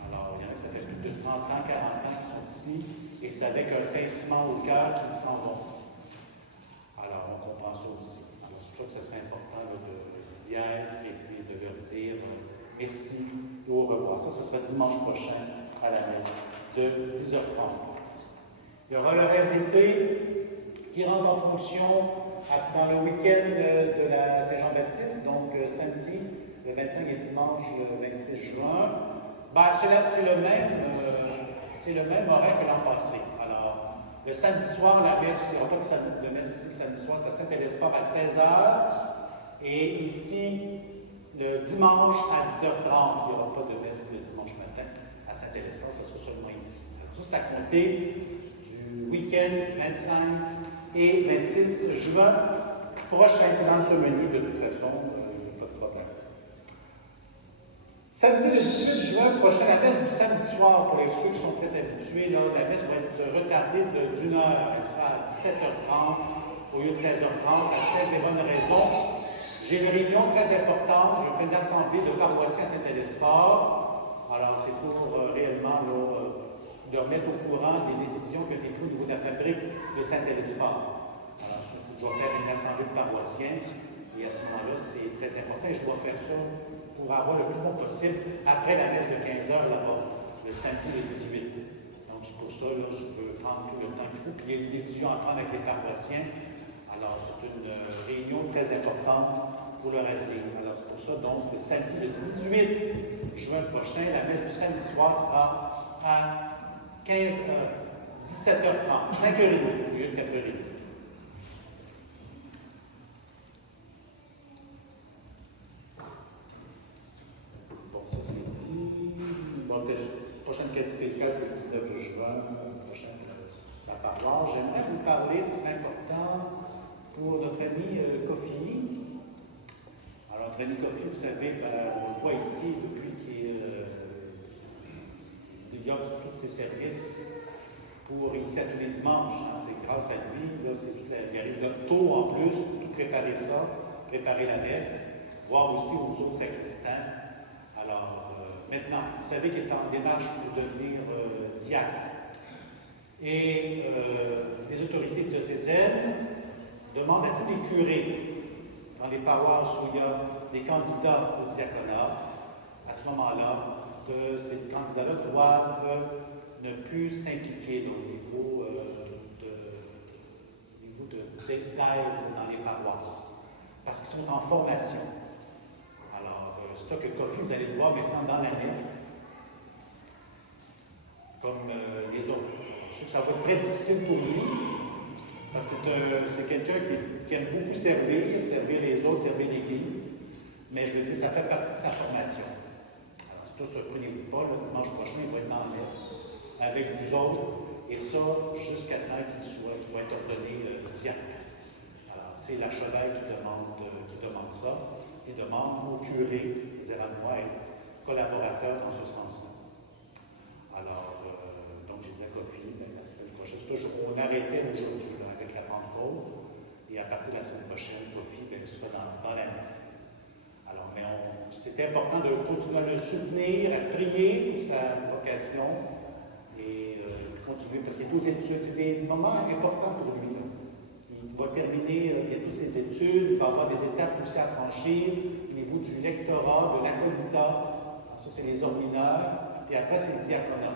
Alors, il y en a qui ça fait plus de 30 ans, 40 ans qui sont ici, et c'est avec un pincement au cœur qu'ils s'en vont. Alors, on comprend ça aussi. Alors, c'est pour ça que ce serait important d'y être et puis de leur dire merci et au revoir. Ça sera dimanche prochain à la messe de 10h30. Il y aura le rêve d'été qui rentre en fonction dans le week-end de la Saint-Jean-Baptiste, donc samedi, le 25 et dimanche, le 26 juin. Ben, c'est le même horaire que l'an passé. Alors, le samedi soir, la messe, il n'y aura pas de messe ici le samedi soir, c'est à Saint-Élesphore à 16h. Et ici, le dimanche à 10h30, il n'y aura pas de messe le dimanche matin à Saint-Élesphore, ça sera seulement ici. Alors, ça, c'est à compter du week-end du 25 et 26 juin prochain. C'est dans ce menu, de toute façon, pas de problème. Samedi le 18 juin prochain, la messe du samedi soir, pour ceux qui sont peut-être habitués, là, la messe va être retardée d'une heure. Elle sera à 17h30 au lieu de 16h30, à celle des bonnes raisons. J'ai une réunion très importante. Je fais une assemblée de paroissiens à Saint-Élesphore. Alors, c'est pour réellement leur mettre au courant des décisions qui ont été prises au niveau de la fabrique de Saint-Élesphore. Alors, je dois faire une assemblée de paroissiens. Et à ce moment-là, c'est très important. Je dois faire ça pour avoir le plus bon possible après la messe de 15h là-bas, le samedi le 18. Donc, c'est pour ça que je veux prendre tout le temps qu'il faut. Puis, il y a une décision à prendre avec les paroissiens. Alors, c'est une réunion très importante pour leur avenir. Alors, c'est pour ça, donc, le samedi le 18 juin prochain, la messe du samedi soir sera à 17h30, 5h30 au lieu de 4h30. Prochaine quête spéciale, c'est le 19 juin, prochaine la paroisse. J'aimerais vous parler, ce serait important, pour notre ami Kofi. Alors, René Coffey, vous savez, on le voit ici depuis qu'il offre tous ses services pour ici à tous les dimanches. Hein, c'est grâce à lui, là, il arrive là tôt en plus pour tout préparer ça, préparer la messe, voir aussi aux autres sacristains. Alors, maintenant, vous savez qu'il est en démarche pour devenir diacre. Et les autorités diocésaines demandent à tous les curés dans les paroisses où il y a des candidats au diaconat, à ce moment-là, ces candidats-là doivent ne plus s'impliquer au niveau d'aide dans les paroisses, parce qu'ils sont en formation. Alors, c'est ça que Coffey, vous allez le voir maintenant dans la nef, comme les autres. Je sais que ça va être très difficile pour lui, parce que c'est quelqu'un qui aime beaucoup servir les autres, servir l'Église, mais je veux dire, ça fait partie de sa formation. Alors, c'est tout, surprenez-vous pas, le dimanche prochain, il va être dans l'air avec vous autres, et ça, jusqu'à temps qu'il va être ordonné diacre. Alors, c'est l'archevêque qui demande ça, il demande au curé, les Éranois, être collaborateurs dans ce sens-là. Alors, donc, j'ai dit à Coffey, la semaine prochaine, on arrêtait aujourd'hui avec la Pentecôte, et à partir de la semaine prochaine, Coffey, il sera dans la nef. Alors, mais c'était important de continuer à le soutenir, à prier pour sa vocation, et continuer, parce qu'il y a tous c'est des moments importants pour lui. Là. Il va terminer bientôt ses études, il va avoir des étapes aussi à franchir au niveau du lectorat, de l'acolytat, ça c'est les ordres mineurs, et après c'est le diaconat.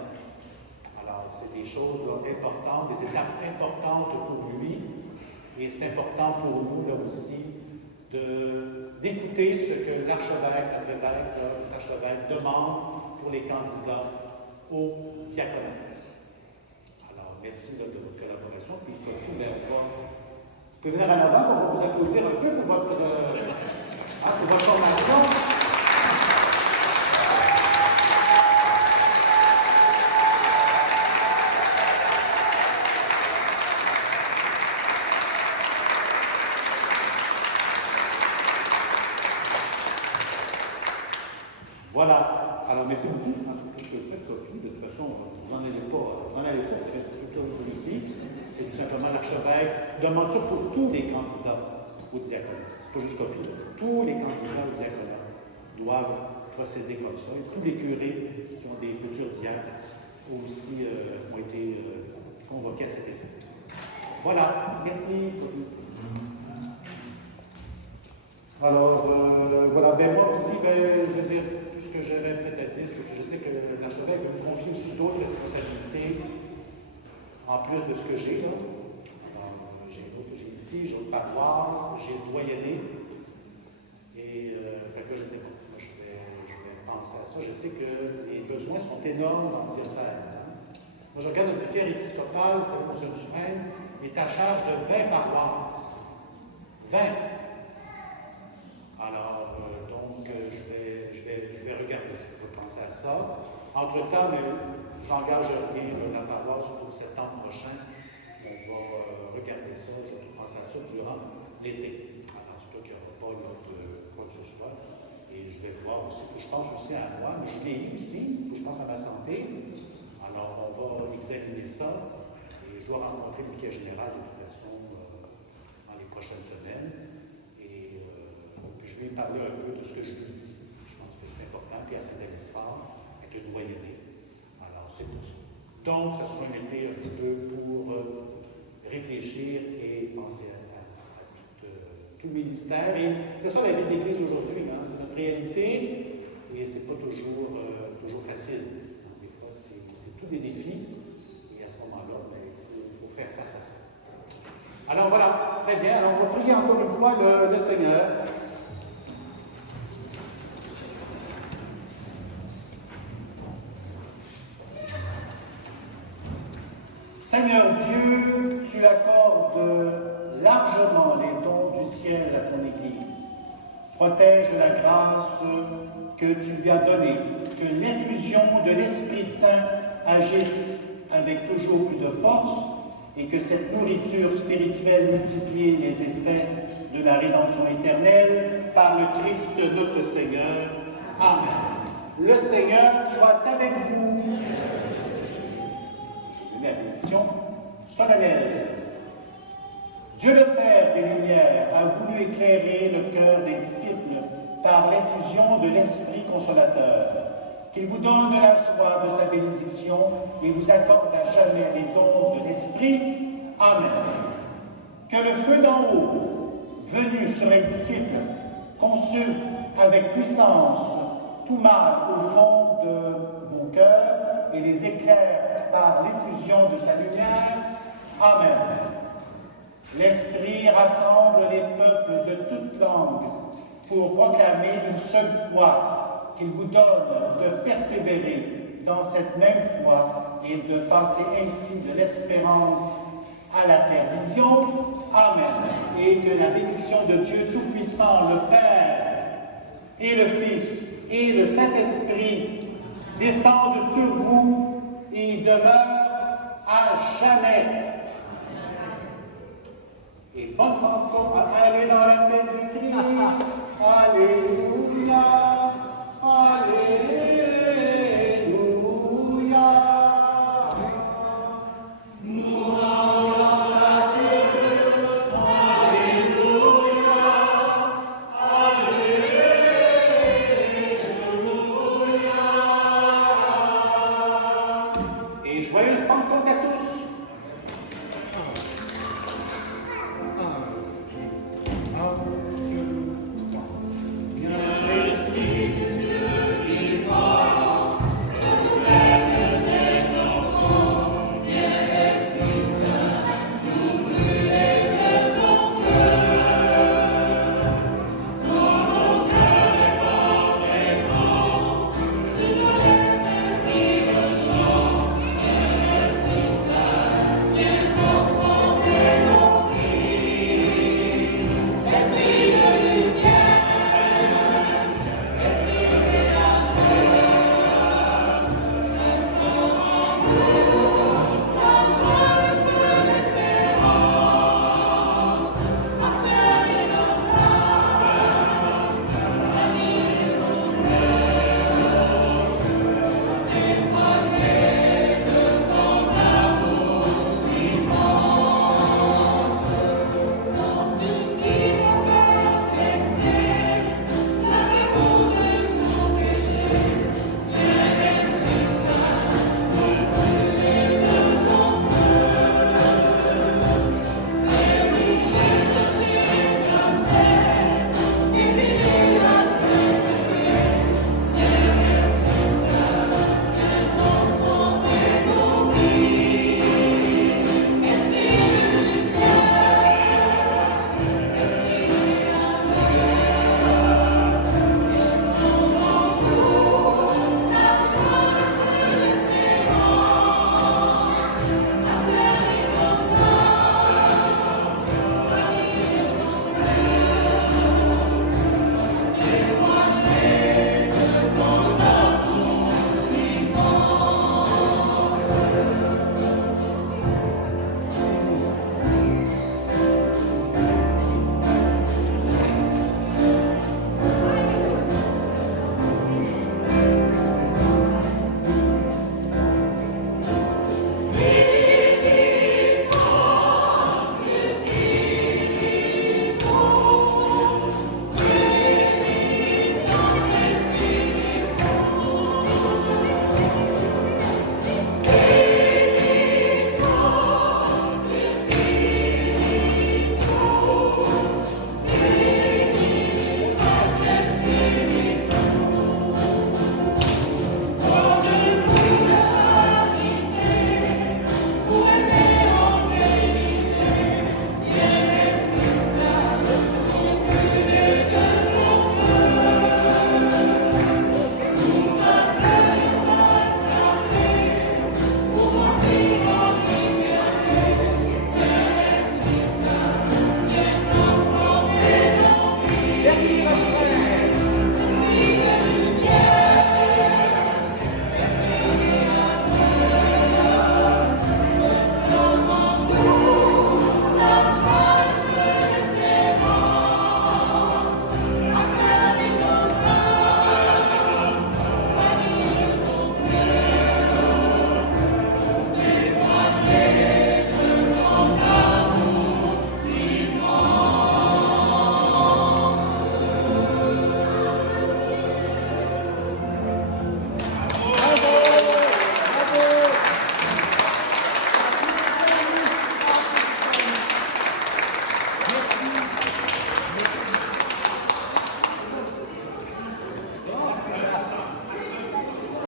Alors c'est des choses là, importantes, des étapes importantes pour lui, et c'est important pour nous là aussi d'écouter ce que l'archevêque, l'archevêque demande pour les candidats au diaconat. Alors, merci de votre collaboration. Puis, vous pouvez venir en avant, on va vous applaudir un peu pour votre formation. Voilà. Alors, merci beaucoup. De toute façon, vous n'en allez pas, c'est tout ici. C'est tout simplement l'archevêque demande ça pour tous les candidats au diaconat. C'est pas juste Coffey. Tous les candidats au diaconat doivent procéder comme ça. Et tous les curés qui ont des futurs diacres aussi ont été convoqués à cet effet. Voilà. Merci. Alors, voilà. Ben moi aussi, je veux dire, tout ce que j'avais peut-être à dire, c'est que je sais que l'archevêque me confie aussi d'autres responsabilités en plus de ce que j'ai là. J'ai ici, j'ai une paroisse, j'ai le doyenné. Et fait que je sais pas. Je vais penser à ça. Je sais que les besoins sont énormes dans le diocèse. Hein. Moi, je regarde notre vicaire épiscopal, c'est pour une semaine, il est à charge de 20 paroisses. 20. Alors, donc, je vais regarder ça, je vais penser à ça. Entre-temps, j'engage rien la paroisse pour septembre prochain. On va regarder ça, je vais penser à ça durant l'été. Alors, c'est toi qu'il n'y aura pas quoi que ce soit. Et je vais voir aussi, je pense aussi à moi, mais je vieillis aussi, je pense à ma santé. Alors, on va examiner ça. Et je dois rencontrer le vicaire général de toute façon dans les prochaines semaines. Je vais parler un peu de ce que je vis ici. Je pense que c'est important. Puis à Saint-Denis-Fort, avec le doyenné. Alors, c'est tout ça. Donc, ça sera un été un petit peu pour réfléchir et penser à tout le ministère. Et c'est ça la vie de l'Église aujourd'hui. Hein? C'est notre réalité et c'est pas toujours facile. Donc, des fois, c'est tous des défis. Et à ce moment-là, il faut faire face à ça. Alors voilà, très bien. Alors, on va prier encore une fois le Seigneur. Seigneur Dieu, tu accordes largement les dons du ciel à ton Église. Protège la grâce que tu lui as donnée, que l'effusion de l'Esprit Saint agisse avec toujours plus de force et que cette nourriture spirituelle multiplie les effets de la rédemption éternelle par le Christ notre Seigneur. Amen. Le Seigneur soit avec vous. La bénédiction solennelle. Dieu le Père des Lumières a voulu éclairer le cœur des disciples par l'effusion de l'Esprit Consolateur. Qu'il vous donne la joie de sa bénédiction et vous accorde à jamais les dons de l'Esprit. Amen. Que le feu d'en haut, venu sur les disciples, consume avec puissance tout mal au fond de vos cœurs et les éclaire par l'effusion de sa lumière. Amen. L'Esprit rassemble les peuples de toutes langues pour proclamer une seule foi, qu'il vous donne de persévérer dans cette même foi et de passer ainsi de l'espérance à la perdition. Amen. Et que la bénédiction de Dieu Tout-Puissant, le Père, et le Fils, et le Saint-Esprit descendent sur vous et demeurent à jamais. Et bonne rencontre à aller dans la paix du Christ. Alléluia.